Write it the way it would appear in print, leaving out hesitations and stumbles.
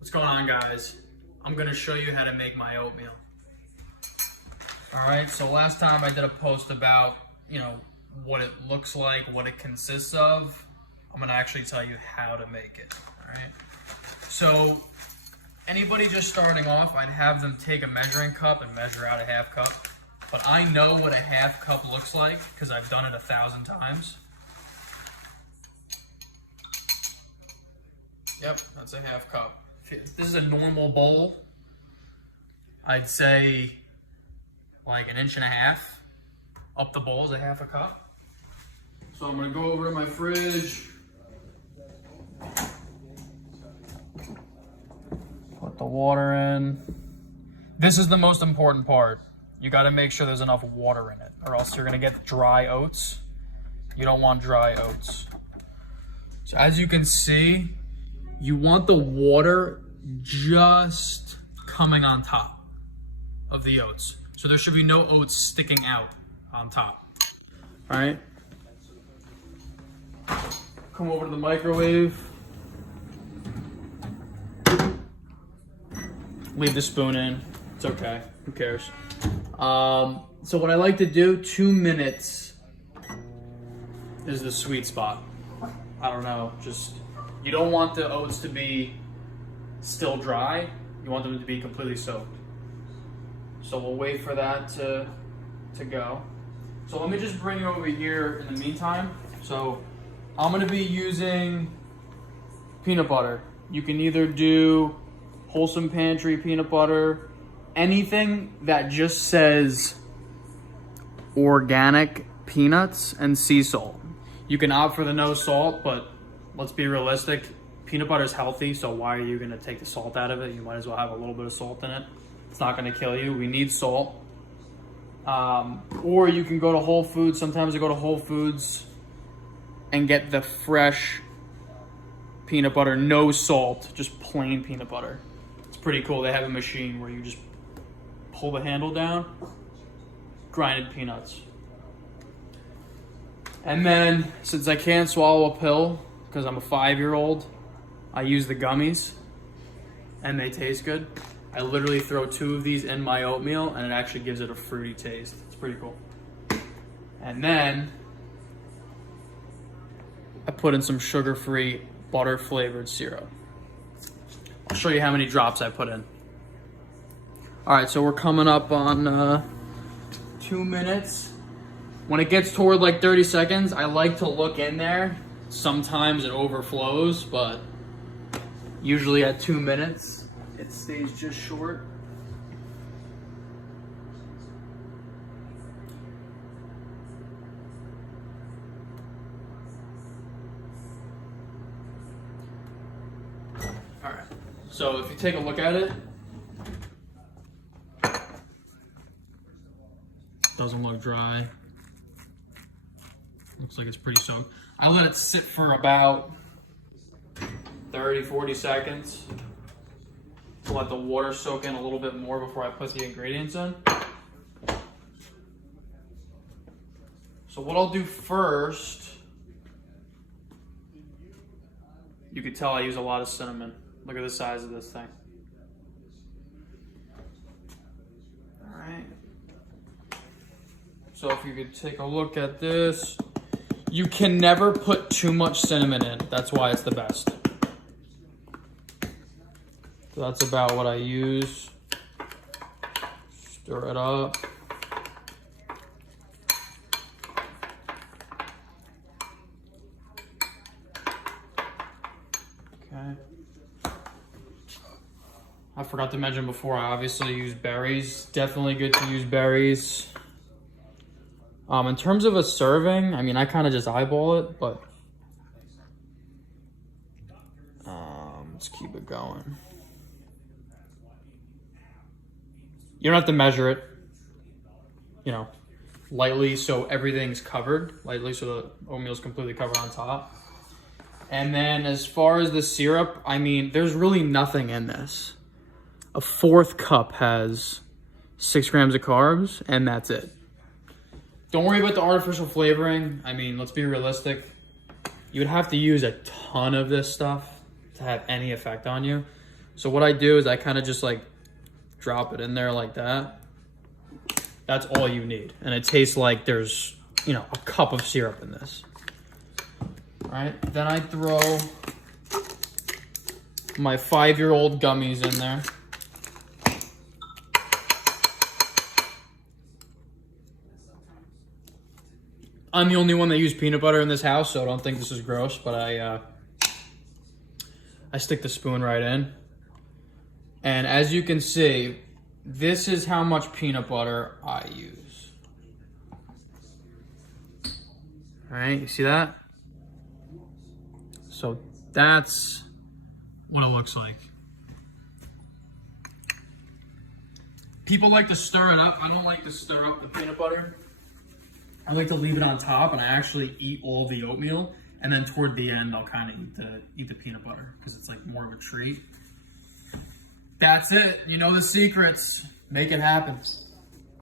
What's going on, guys? I'm gonna show you how to make my oatmeal. All right, so last time I did a post about, what it looks like, what it consists of. I'm gonna actually tell you how to make it, all right? So anybody just starting off, I'd have them take a measuring cup and measure out a half cup. But I know what a half cup looks like because I've done it 1,000 times. Yep, that's a half cup. This is a normal bowl. I'd say like 1.5 inches. Up the bowl is a half a cup. So I'm gonna go over to my fridge. Put the water in. This is the most important part. You gotta make sure there's enough water in it, or else you're gonna get dry oats. You don't want dry oats. So as you can see, you want the water just coming on top of the oats. So there should be no oats sticking out on top. All right. Come over to the microwave. Leave the spoon in. It's okay. Who cares? So what I like to do, 2 minutes is the sweet spot. I don't know, you don't want the oats to be still dry. You want them to be completely soaked. So we'll wait for that to go. So let me just bring you over here in the meantime. So I'm gonna be using peanut butter. You can either do Wholesome Pantry peanut butter, anything that just says organic peanuts and sea salt. You can opt for the no salt, but let's be realistic. Peanut butter is healthy, so why are you gonna take the salt out of it? You might as well have a little bit of salt in it. It's not gonna kill you. We need salt. Or you can go to Whole Foods. Sometimes I go to Whole Foods and get the fresh peanut butter, no salt, just plain peanut butter. It's pretty cool. They have a machine where you just pull the handle down, grinded peanuts. And then, since I can't swallow a pill, because I'm a 5-year-old, I use the gummies, and they taste good. I literally throw 2 of these in my oatmeal, and it actually gives it a fruity taste. It's pretty cool. And then, I put in some sugar-free, butter-flavored syrup. I'll show you how many drops I put in. All right, so we're coming up on 2 minutes. When it gets toward like 30 seconds, I like to look in there. Sometimes it overflows, but usually at 2 minutes, it stays just short. All right, so if you take a look at it, doesn't look dry. Looks like it's pretty soaked. I let it sit for about 30, 40 seconds to let the water soak in a little bit more before I put the ingredients in. So what I'll do first, you can tell I use a lot of cinnamon. Look at the size of this thing. All right. So if you could take a look at this, you can never put too much cinnamon in. That's why it's the best. So that's about what I use. Stir it up. Okay. I forgot to mention before, I obviously use berries. Definitely good to use berries. In terms of a serving, I mean, I kind of just eyeball it, but let's keep it going. You don't have to measure it, lightly so everything's covered, lightly so the oatmeal's completely covered on top. And then as far as the syrup, I mean, there's really nothing in this. A 1/4 cup has 6 grams of carbs, and that's it. Don't worry about the artificial flavoring. I mean, let's be realistic. You would have to use a ton of this stuff to have any effect on you. So what I do is I kind of just like drop it in there like that. That's all you need. And it tastes like there's, you know, a cup of syrup in this. All right, then I throw my 5-year-old gummies in there. I'm the only one that used peanut butter in this house, so I don't think this is gross, but I stick the spoon right in. And as you can see, this is how much peanut butter I use. All right, you see that? So that's what it looks like. People like to stir it up. I don't like to stir up the peanut butter. I like to leave it on top, and I actually eat all the oatmeal, and then toward the end, I'll kind of eat the peanut butter because it's like more of a treat. That's it. You know the secrets. Make it happen.